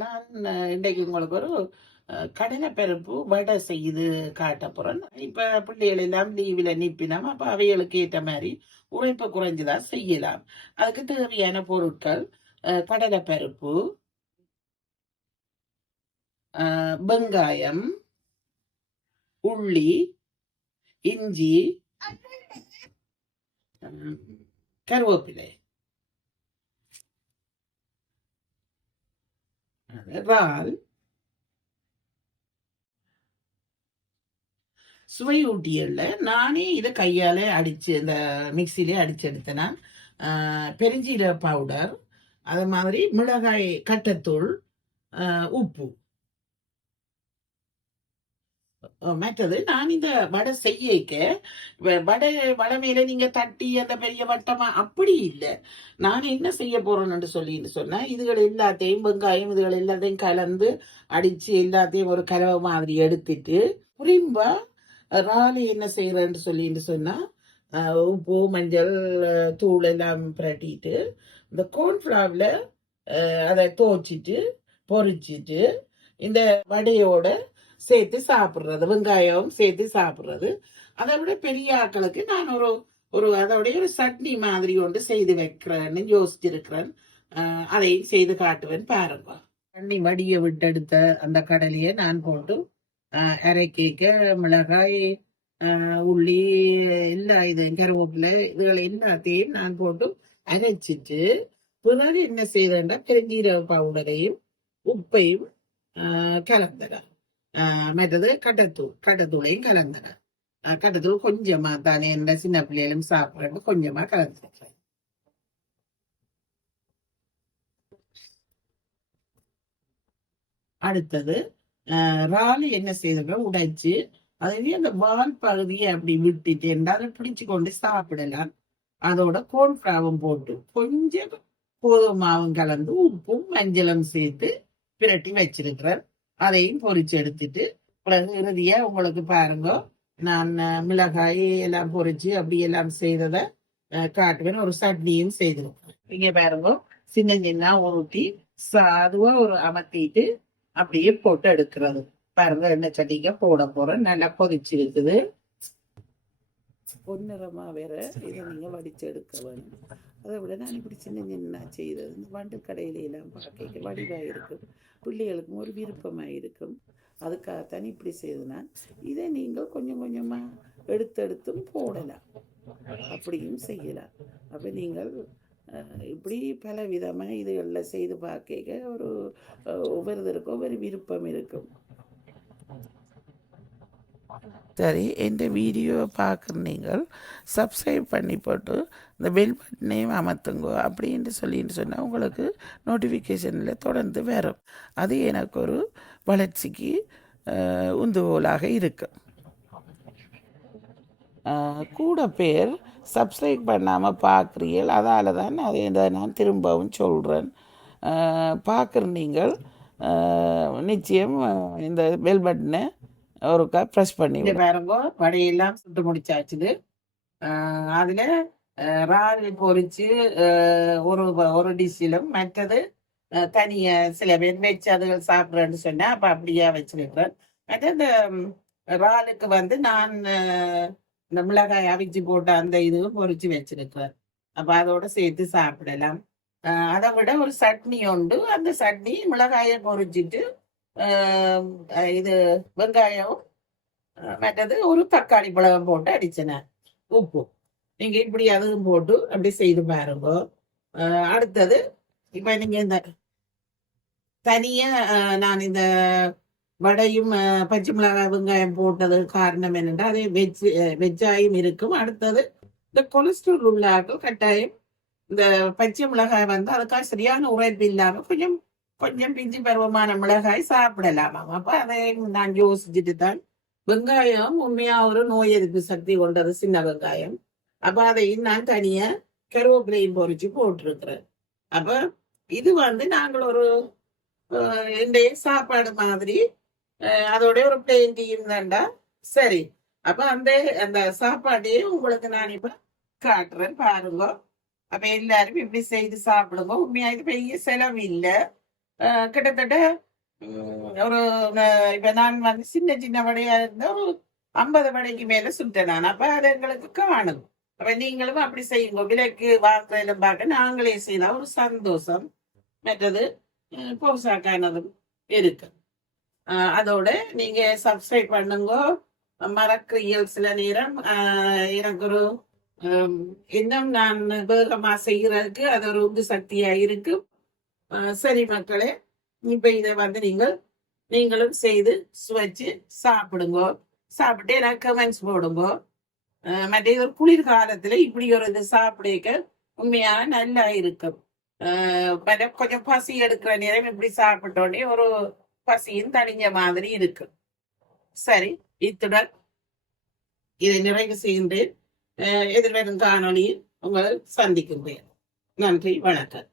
நான் இன்றைக்கு உங்களுக்கு ஒரு கடலைப்பருப்பு வடை செய்து காட்ட போறேன். இப்ப பிள்ளைகள் எல்லாம் லீவில் நிப்பினோம். அப்ப அவைகளுக்கு ஏற்ற மாதிரி உழைப்பு குறைஞ்சுதான் செய்யலாம். அதுக்கு தேவையான பொருட்கள் கடலைப்பருப்பு வெங்காயம் உள்ளி இஞ்சி கருவேப்பிலை. அதனால் சுவை நானே இதை கையால் அடித்து இந்த மிக்சியிலே அடித்து எடுத்தேன்னா பெருஞ்சீர பவுடர் அது மாதிரி மிளகாய் கட்டத்தூள் உப்பு மற்றது நான் இந்த வடை செய்யக்க வடை வடை மேல நீங்க தட்டி அந்த பெரிய வட்டமா அப்படி இல்லை. நான் என்ன செய்ய போறேன்னு சொல்லின்னு சொன்னேன் இதுகள் எல்லாத்தையும் வெங்காயம் இதுகள் எல்லாத்தையும் கலந்து அடிச்சு எல்லாத்தையும் ஒரு கலவை மாதிரி எடுத்துட்டு புரியும்பா? ராலி என்ன செய்யறேன்னு சொல்லிட்டு சொன்னா உப்பு மஞ்சள் தூள் எல்லாம் புரட்டிட்டு இந்த கோர்ன்ஃபிளவர்ல அதை துவச்சிட்டு பொரிச்சிட்டு இந்த வடையோட சேர்த்து சாப்பிட்றது வெங்காயம் சேர்த்து சாப்பிட்றது. அதை விட பெரிய ஆக்களுக்கு நான் ஒரு ஒரு அதோடைய ஒரு சட்னி மாதிரி ஒன்று செய்து வைக்கிறேன்னு யோசிச்சிருக்கிறேன். அதையும் செய்து காட்டுவேன் பாருங்க. தண்ணி வடிய விட்டெடுத்த அந்த கடலையை நான் போட்டு இறக்கிக்க மிளகாய் உள்ளி எல்லா இது கருவேப்பிலை இதுகள் எல்லாத்தையும் நான் போட்டு அரைச்சிட்டு பிறகு என்ன செய்தேன்னா பெருஞ்சீரக பவுடரையும் உப்பையும் கலந்துறேன் மற்றது கடத்தூள் கடத்தூளையும் கலந்துறேன் கடத்தூள் கொஞ்சமா தானே எந்த சின்ன பிள்ளைகளும் சாப்பிட்றது கொஞ்சமா கலந்துருக்கேன் அடுத்தது ராலு என்ன செய்திருக்கோம் உடைச்சு அதுவே அந்த வால் பகுதியை அப்படி விட்டுட்டு அதை பிடிச்சு கொண்டு சாப்பிடலாம் அதோட கோன்ஃபிளாவும் போட்டு கொஞ்சம் கோதுமாவும் கலந்து உப்பும் மஞ்சளும் சேர்த்து பிரட்டி வச்சிருக்கிறேன் அதையும் பொறிச்சு எடுத்துட்டு பிறகு இறுதியா உங்களுக்கு பாருங்க. நான் மிளகாய் எல்லாம் பொறிச்சு அப்படி எல்லாம் செய்ததை காட்டுவேன். ஒரு சட்னியும் செய்திருக்கேன். இங்க பாருங்க. சின்ன சின்ன ஊட்டி சாதுவா ஒரு அமர்த்திட்டு அப்படியே போட்டு எடுக்கிறது. பாருங்க எண்ணெய் சட்டிக்க போட போறேன். நல்லா கொதிச்சிருக்குது பொன்னிறமா வேற இதை நீங்க வடிச்சு எடுக்க வேணும். அதை விட நான் இப்படி சின்ன சின்ன செய்தது. இந்த வண்டு கடையில எல்லாம் பார்க்க வடிவா இருக்கும் பிள்ளைகளுக்கும் ஒரு விருப்பமாக இருக்கும் அதுக்காகத்தான் இப்படி செய்தனா இதை நீங்கள் கொஞ்சம் கொஞ்சமாக எடுத்தெடுத்தும் போடலாம். அப்படியும் செய்யலாம். அப்போ நீங்கள் இப்படி பல விதமாக இதுகளில் செய்து பார்க்க ஒரு ஒவ்வொருத்தருக்கும் ஒவ்வொரு விருப்பம் இருக்கும். சரி இந்த வீடியோவை பார்க்குற நீங்கள் சப்ஸ்கிரைப் பண்ணி போட்டு இந்த பெல் பட்டனையும் அமர்த்துங்க அப்படின்னு சொல்லிட்டு சொன்னால் உங்களுக்கு நோட்டிஃபிகேஷனில் தொடர்ந்து வரும். அது எனக்கு ஒரு வளர்ச்சிக்கு உந்துகோலாக இருக்கும் கூட பேர் சப்ஸ்கிரைப் பண்ணாமல் பார்க்குறீர்கள் அதால் தான் அதை இதை நான் திரும்பவும் சொல்கிறேன் பார்க்குற நீங்கள் நிச்சயம் இந்த பெல் பட்டனை ஒருக்கா ப்ரெஸ் பண்ணி பாருங்க வடையெல்லாம் சுட்டு முடிச்சாச்சுது. அதுல பொரிச்சு அஹ், ஒரு ஒரு டிஷ்ஷிலும் மற்றது தனிய சில பேர் வச்சு அதுகள் சாப்பிட்றேன்னு சொன்னா அப்ப அப்படியே வச்சிருக்கிறேன் மற்ற இந்த இறாலுக்கு வந்து நான் இந்த மிளகாய் அவிச்சு போட்ட அந்த இதுவும் பொரிச்சு வச்சிருக்கிறேன் அப்ப அதோட சேர்த்து சாப்பிடலாம். அதை விட ஒரு சட்னி உண்டு. அந்த சட்னி மிளகாயை பொரிச்சிட்டு அஹ், இது வெங்காயம் மற்றது ஒரு தக்காளி பழகம் போட்டு அடிச்சினேன் உப்பு நீங்கள் இப்படி அதுவும் போட்டு அப்படி செய்து பாருங்க அடுத்தது இப்போ நீங்கள் இந்த தனியாக நான் இந்த வடையும் பச்சை மிளகாய் வெங்காயம் போட்டது காரணம் என்னென்னா அதே வெஜ் வெஜ்ஜாயும் இருக்கும் அடுத்தது இந்த கொலஸ்ட்ரால் உள்ள ஆட்கள் கட்டாயம் இந்த பச்சை மிளகாய் வந்து அதுக்காக சரியான உரைப்பு இல்லாமல் கொஞ்சம் கொஞ்சம் பிஞ்சு பருவமான மிளகாய் சாப்பிடலாமாம் அப்ப அதை நான் யோசிச்சுட்டு தான் வெங்காயம் உண்மையா ஒரு நோய் எதிர்ப்பு சக்தி கொண்டது சின்ன வெங்காயம். அப்ப அதையும் நான் தனியா கருவேப்பிலையும் பொறிச்சு போட்டிருக்கிறேன். அப்ப இது வந்து நாங்கள் ஒரு இன்றைய சாப்பாடு மாதிரி அதோட ஒரு பிளேன் டீ இருந்தாண்டா சரி அப்ப அந்த அந்த சாப்பாட்டையும் உங்களுக்கு நான் இப்ப காட்டுறேன் பாருங்க. அப்ப எல்லாரும் இப்படி செய்து சாப்பிடுங்க. உண்மையா இது பெரிய செலவு இல்லை. கிட்டத்தட்ட ஒரு இப்ப நான் வந்து சின்ன சின்ன வடையா இருந்தா ஒரு ஐம்பது வடைக்கு மேல சுட்டேன் நான். அப்ப அது எங்களுக்கு காணும். அப்ப நீங்களும் அப்படி செய்யுங்க. விலைக்கு வாங்குறதுல பார்க்க நாங்களே செய்யலாம். ஒரு சந்தோஷம். மற்றது போசாக்கானதும் இருக்கு. அதோட நீங்க சப்ஸ்கிரைப் பண்ணுங்க. மறக்கிறீர்கள் சில நேரம். எனக்கு ஒரு இன்னும் நான் வேகமா செய்யறதுக்கு அது ஒரு உந்து சக்தியா இருக்கும் சரி மக்களே இப்ப இதை வந்து நீங்கள் நீங்களும் செய்து சுவைச்சு சாப்பிடுங்க. சாப்பிட்டு எனக்கு கமெண்ட்ஸ் போடுங்க. மற்ற இது ஒரு குளிர்காலத்துல இப்படி ஒரு இது சாப்பிடுக்க உண்மையான நல்லா இருக்கும். மற்ற கொஞ்சம் பசி எடுக்கிற நேரம் இப்படி சாப்பிட்டோடனே ஒரு பசியும் தனிஞ்ச மாதிரி இருக்கு சரி இத்துடன் இதை நிறைவு செய்கின்றேன். எதிர்வரும் காணொலியில் உங்களை சந்திக்கின்றேன். நன்றி வணக்கம்.